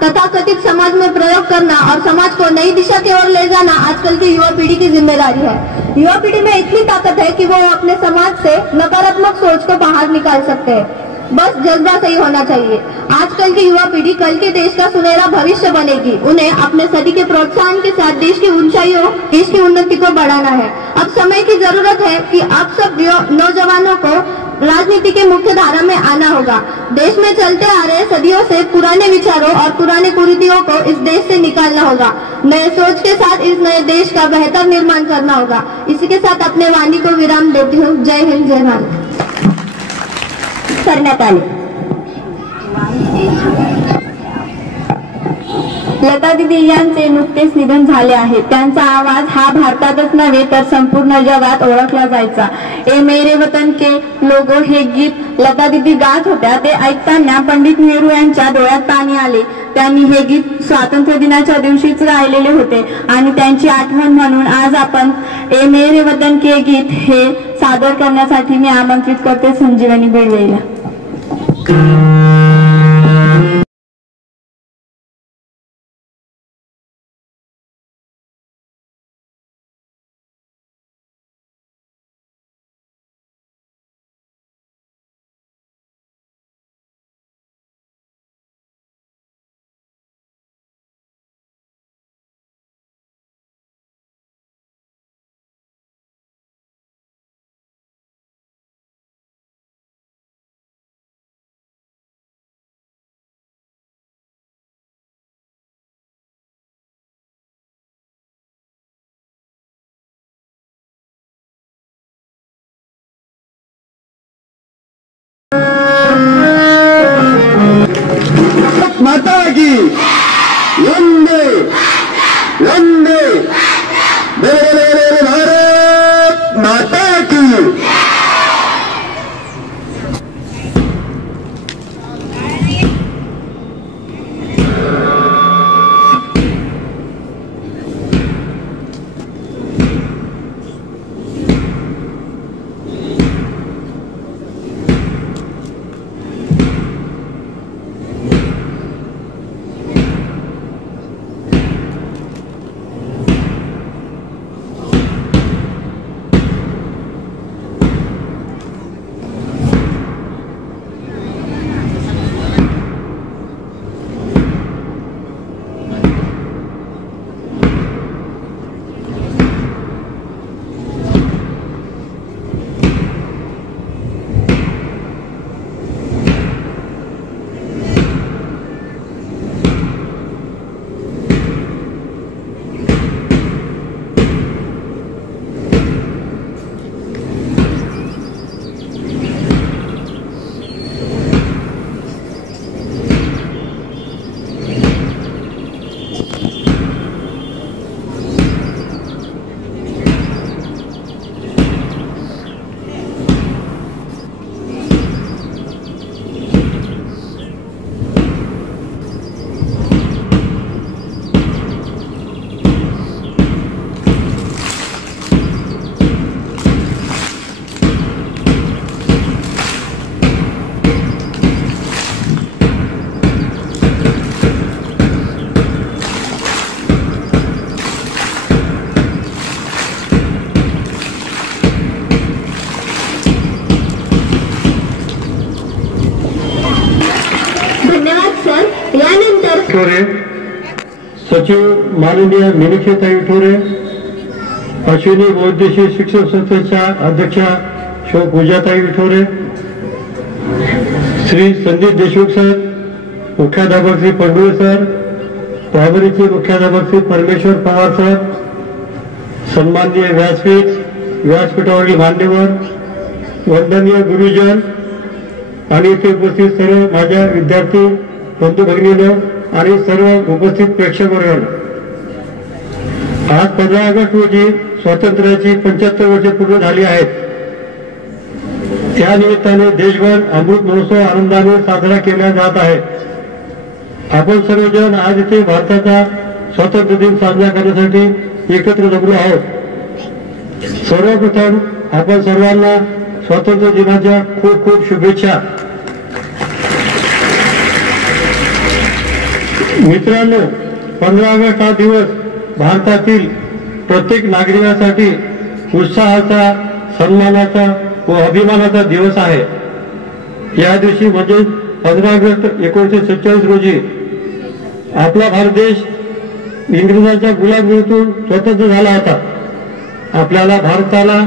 तथाकथित समाज में प्रयोग करना और समाज को नई दिशा की ओर ले जाना आजकल की युवा पीढ़ी की जिम्मेदारी है। युवा पीढ़ी में इतनी ताकत है कि वो अपने समाज से नकारात्मक सोच को बाहर निकाल सकते हैं, बस जज्बा सही होना चाहिए। आजकल की युवा पीढ़ी कल के देश का सुनहरा भविष्य बनेगी। उन्हें अपने सदी के प्रोत्साहन के साथ देश की ऊंचाइयों, देश की उन्नति को बढ़ाना है। अब समय की जरूरत है कि आप सब नौजवानों को राजनीति के मुख्य धारा में आना होगा। देश में चलते आ रहे सदियों से पुराने विचारों और पुराने कुरीतियों को इस देश से निकालना होगा। नए सोच के साथ इस नए देश का बेहतर निर्माण करना होगा। इसी के साथ अपने वाणी को विराम देती हूँ। जय हिंद, जय भारत। करण्यात आले। लता दीदी यांचे नुकतेच निधन झाले आहे। त्यांचा आवाज हा भारतातच नव्हे तर संपूर्ण जगात ओळखला जायचा। ए मेरे वतन के लोगो हे गीत लता दीदी गात होत्या। ते ऐकताना पंडित नेहरू यांच्या डोळ्यात पाणी आले। त्यांनी हे गीत स्वातंत्र्य दिनाच्या दिवशीच गायलेले होते आणि त्यांची आठवण म्हणून आज आपण ए मेरे वतन के गीत हे सादर करण्यासाठी मी आमंत्रित करते संजीवनी बेळवेला। माता की वंदे वंदे भारत माता की। विठोरे, सचिव माननीय मीनाक्षीताई विठोरे, अश्विनी बहुउद्देशीय शिक्षण संस्थेच्या अध्यक्षा शो पूजाताई विठोरे, श्री संदीप देशमुख सर, मुख्याध्यापक श्री पंडुळे सर, प्रायमरीचे मुख्याध्यापक श्री परमेश्वर पवार सर, सन्माननीय व्यासपीठावरील मान्यवर, वंदनीय गुरुजन आणि इथे उपस्थित सर्व माझ्या विद्यार्थी बंधू भगिनींनो आणि सर्व उपस्थित प्रेक्षक वर्ग, आज 15 ऑगस्ट रोजी स्वातंत्र्याची 75 वर्षे पूर्ण झाली आहेत। त्या निमित्ताने देशभर अमृत महोत्सव आनंदाने साजरा केला जात आहे। आपण सर्वजण आज इथे भारताचा स्वातंत्र्य दिन साजरा करण्यासाठी एकत्र जमलो आहोत। सर्वप्रथम आपण सर्वांना स्वातंत्र्य दिनाच्या खूप खूप शुभेच्छा। मित्रांनो, 15 ऑगस्ट हा दिवस भारतातील प्रत्येक नागरिकासाठी उत्साहाचा, सन्मानाचा व अभिमानाचा दिवस आहे. या दिवशी म्हणजे 15 ऑगस्ट 1947 रोजी आपला भारत देश इंग्रजांच्या गुलामीतून स्वतंत्र झाला होता. आपल्याला भारताला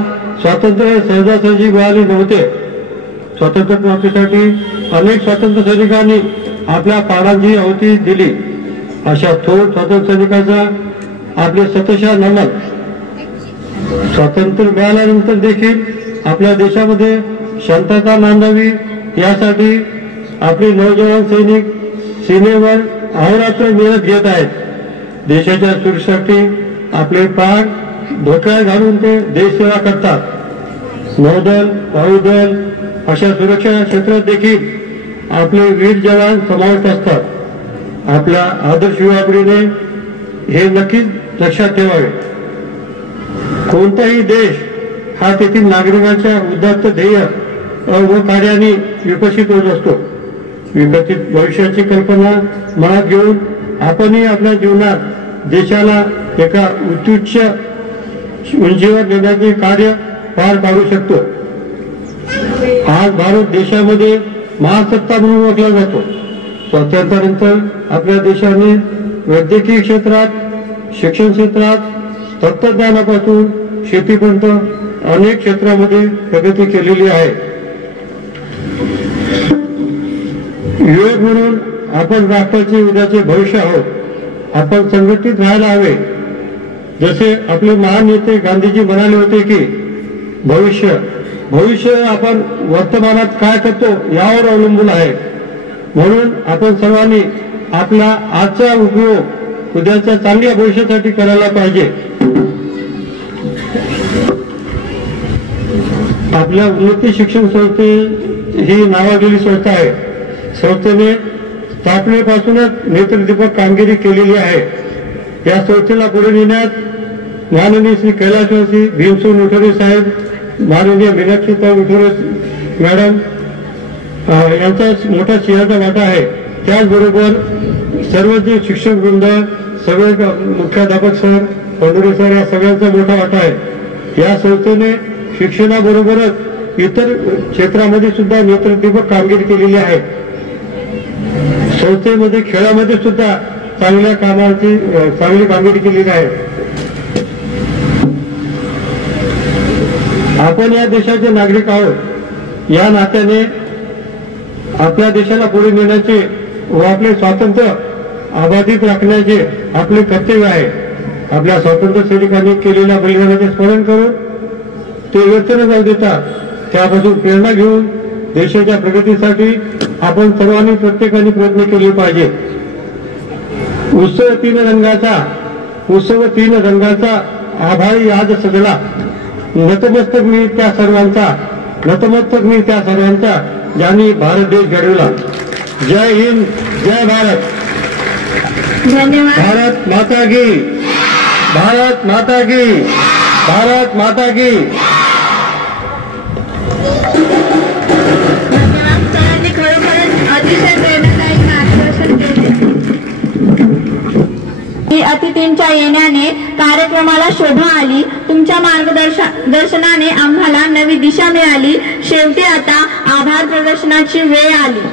स्वातंत्र्य सहजासहजी मिळाले नव्हते. स्वातंत्र्य प्राप्तीसाठी अनेक स्वातंत्र्य सैनिकांनी आपल्या प्राणांची आहुती दिली. अशा थोर स्वातंत्र्य सैनिकांचा आपले शतशः नमन. स्वातंत्र्य मिळाल्यानंतर देखील आपल्या देशामध्ये शांतता नांदावी यासाठी आपले नौजवान सैनिक सीमेवर अहोरात्र मेहनत घेत आहेत. देशाच्या सुरक्षेसाठी आपले प्राण धोक्यात घालून ते देशसेवा करतात. नौदल, वायुदल अशा सुरक्षा क्षेत्रात देखील आपले वीर जवान समाविष्ट असतात. आपल्या आदर्श युवा पिढीने हे नक्कीच लक्षात ठेवावे. कोणताही देश हा तेथील नागरिकांच्या उदात्त ध्येय व कार्याने विकसित होत असतो. विकसित भविष्याची कल्पना मनात घेऊन आपणही आपल्या जीवनात देशाला एका उत्तुच्च उंचीवर नेण्याचे कार्य पार पाडू शकतो. आज भारत देशामध्ये महासत्ता म्हणून ओळखला जातो. स्वातंत्र्यानंतर आपल्या देशाने वैद्यकीय क्षेत्रात, शिक्षण क्षेत्रात, तंत्रज्ञानापासून शेतीपर्यंत अनेक क्षेत्रामध्ये प्रगती केलेली आहे. युवक म्हणून आपण राष्ट्राचे उद्याचे भविष्य आहोत. आपण संघटित राहायला हवे. जसे आपले महान नेते गांधीजी म्हणाले होते की भविष्य आपण वर्तमानात काय करतो यावर अवलंबून आहे. म्हणून आपण सर्वांनी आपला आजचा उपयोग उद्याच्या चांगल्या भविष्यासाठी करायला पाहिजे. आपल्या उन्नती शिक्षण संस्थे ही नावाजलेली संस्था आहे. संस्थेने स्थापनेपासूनच नेतृत्वदीपक कामगिरी केलेली आहे. या संस्थेला पुढे नेण्यात माननीय श्री कैलासवासी भीमसेन उठोरे साहेब, माननीय मीनाक्षीताई उठोरे मॅडम यांचा मोठा सिंहाचा वाटा आहे. त्याचबरोबर सर्व जे शिक्षक वृंद, सगळे मुख्याध्यापक सर, पंढरे सर या सगळ्यांचा मोठा वाटा आहे. या संस्थेने शिक्षणाबरोबरच इतर क्षेत्रामध्ये सुद्धा नेतृत्वदीपक कामगिरी केलेली आहे. संस्थेमध्ये खेळामध्ये सुद्धा चांगली कामगिरी केलेली आहे. आपण या देशाचे नागरिक आहोत. या नात्याने आपल्या देशाला पुढे नेण्याचे व आपले स्वातंत्र्य अबाधित राखण्याचे आपले कर्तव्य आहे. आपल्या स्वातंत्र्य सैनिकांनी केलेल्या बलिदानाचे स्मरण करून ते व्यर्थ न जाऊ देता त्यापासून प्रेरणा घेऊन देशाच्या प्रगतीसाठी आपण सर्वांनी प्रत्येकाने प्रयत्न केले पाहिजे. उत्सव तीन रंगाचा आभाळी आज सजला. नतमस्तक मी त्या सर्वांचा ज्यांनी भारत देश घडविला. जय हिंद, जय भारत. धन्यवाद. भारत माता की, भारत माता की, भारत माता की. सरांनी खरोखरच अतिशय प्रेरणादायी मार्गदर्शन केले. अतिथींच्या येण्याने कार्यक्रमाला शोभा आली. तुमच्या मार्गदर्शनाने आम्हाला नवी दिशा मिळाली. शेवटी आता आभार प्रदर्शनाची वेळ आली.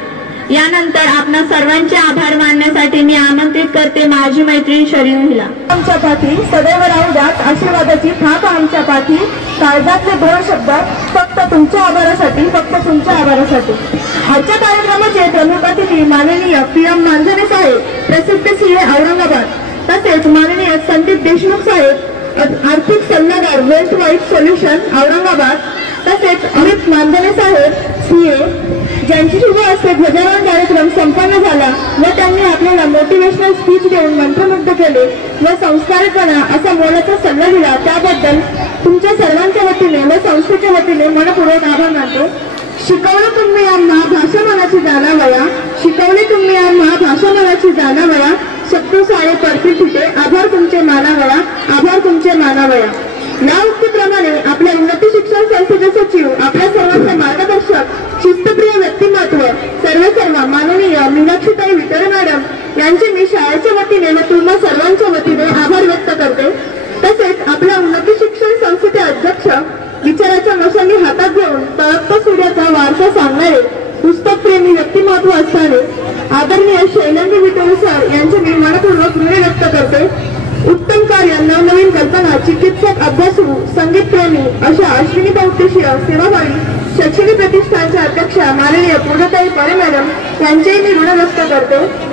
यानंतर आपणा सर्वांचे आभार मानण्यासाठी मी आमंत्रित करते माझी मैत्रीण शरीन हिला. आमच्या पाठी सदैव राहू द्यात आशीर्वादाची थाप आमच्या पाठी. काळजातले 2 शब्द फक्त तुमच्या आभारासाठी, फक्त तुमच्या आभारासाठी. आजच्या कार्यक्रमाचे प्रमुख अतिथी माननीय PM मांजरे साहेब, प्रसिद्ध CA औरंगाबाद, तसेच माननीय संदीप देशमुख साहेब, आर्थिक सल्लागार वेल्थ वाईट सोल्युशन औरंगाबाद, तसेच अमित मांजरे साहेब CA, ज्यांची शुभ हस्ते ध्वजारोहण कार्यक्रम संपन्न झाला व त्यांनी आपल्याला मोटिवेशनल स्पीच देऊन मंत्रमुग्ध केले व संस्कारपणा असा मोलाचा सल्ला दिला. त्याबद्दल तुमच्या सर्वांच्या वतीने व संस्थेच्या वतीने मनपूर्वक आभार मानतो. शिकवलं तुम्ही आम्हा भाषा मनाची जाणावया, शिकवले तुम्ही आम्हा भाषा मनाची जाणावया. शब्द साळे परती फुटे, आभार तुमचे मानावया, आभार तुमचे मानावया. या उक्तीप्रमाणे आपल्या उन्नती शिक्षण संस्थेचे सचिव, आपल्या सर्वांचे मार्गदर्शक, शिस्तप्रिय व्यक्तिमत्व सर्व माननीय मीनाक्षीताई वितरे मॅडम यांचे मी शाळेच्या वतीने व तुम्हा सर्वांच्या वतीने आभार व्यक्त करते। तसेच आपल्या उन्नती शिक्षण संस्थेचे अध्यक्ष विचाराच्या मशाली हातात घेऊन तळपता सूर्याचा वारसा सांगणारे पुस्तकप्रेमी व्यक्तिमत्व असणारे आदरणीय शैलेंद्र विठोले सर यांचे मी मनपूर्वक ऋण व्यक्त करते। उत्तम कार्य, नवनवीन कल्पना, चिकित्सक, अभ्यासू, संगीतप्रेमी अशा अश्विनी बहुउद्देशीय सेवाभावी शैक्षणिक प्रतिष्ठानच्या अध्यक्षा माननीय पूर्णताई परे मॅडम यांचेही मी ऋण व्यक्त करते।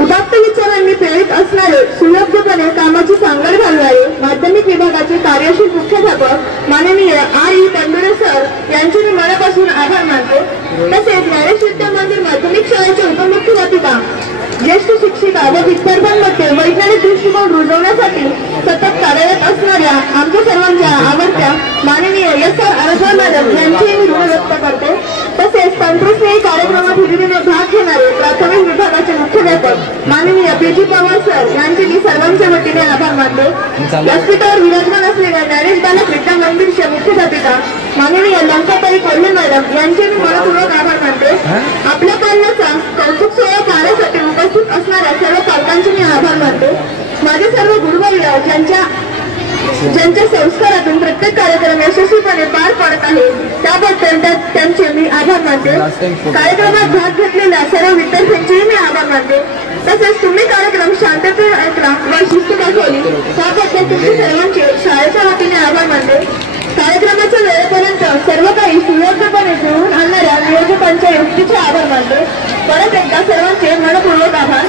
उदात्त विचारांनी प्रेरित असणारे, सुयोग्यपणे कामाची सांगड घालणारे माध्यमिक विभागाचे कार्यशील मुख्याध्यापक माननीय आर.ई. तंडुरे सर यांचे मी मनापासून आभार मानते। तसेच ज्ञानेश विद्या मंदिर माध्यमिक शाळेचे उपमुख्याध्यापिका, ज्येष्ठ शिक्षिका व विद्यार्थ्यांमध्ये वैज्ञानिक दृष्टिकोन रुजवण्यासाठी सतत कार्यरत असणाऱ्या आमच्या सर्वांच्या आवडत्या माननीय एस.आर. आरसवाल मॅडम यांचेही मी ऋण व्यक्त करते। तसेच तंत्रस्नेही कार्यक्रमात हिरिरीने भाग घेणारे प्राथमिक विभागाचे मुख्याध्यापक माननीय पी.जी. पवार सर यांचे मी सर्वांच्या वतीने आभार मानते। व्यासपीठावर विराजमान असलेल्या ज्ञानेश बालक विद्या मंदिरच्या मुख्याध्यापिका माननीय लंकाताई कोल्हे मॅडम यांचे मी मनपूर्वक आभार मानते। आपल्या कार्याचा कौतुक सोहळा कार्यासाठी उपस्थित असणाऱ्या सर्व पालकांचे मी आभार मानते। माझे सर्व गुरुवर्य ज्यांच्या संस्कारातून प्रत्येक कार्यक्रम यशस्वीपणे पार पडत आहे त्याबद्दल त्यांचे मी आभार मानते। कार्यक्रमात भाग घेतलेल्या सर्व विद्यार्थ्यांचेही मी आभार मानते। तसेच तुम्ही कार्यक्रम शांततेने ऐकला व शिस्त दाखवली त्याबद्दल तुमचे सर्वांचे शाळेच्या वतीने आभार मानते। कार्यक्रमाच्या वेळेपर्यंत सर्व काही सुयोग्यपणे जुळवून आणणाऱ्या नियोजकांच्या युक्तीचे आभार मानते। परत एकदा सर्वांचे मनपूर्वक आभार।